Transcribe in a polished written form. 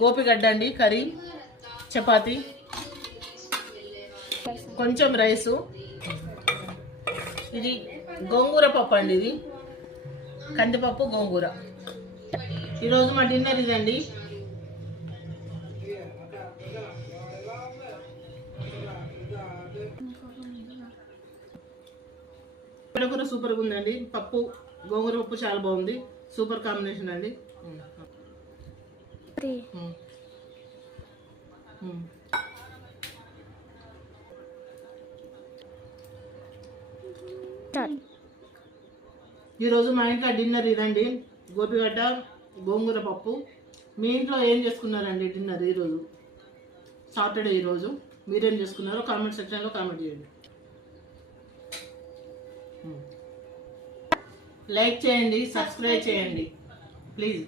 గోపిగడ్డ అండి కర్రీ, చపాతి, కొంచెం రైసు. ఇది గోంగూర పప్పు అండి, ఇది కందిపప్పు గోంగూర. ఈరోజు మా డిన్నర్ ఇదండి. కూర సూపర్గా ఉందండి. పప్పు గోంగూర పప్పు చాలా బాగుంది, సూపర్ కాంబినేషన్ అండి. ఈరోజు మా ఇంట్లో డిన్నర్ ఇదండి, గోపిగడ్డ గోంగూర పప్పు. మీ ఇంట్లో ఏం చేసుకున్నారండి డిన్నర్ ఈరోజు? సాటర్డే ఈరోజు మీరేం చేసుకున్నారో కామెంట్ సెక్షన్లో కామెంట్ చేయండి. లైక్ చేయండి, సబ్స్క్రైబ్ చేయండి ప్లీజ్.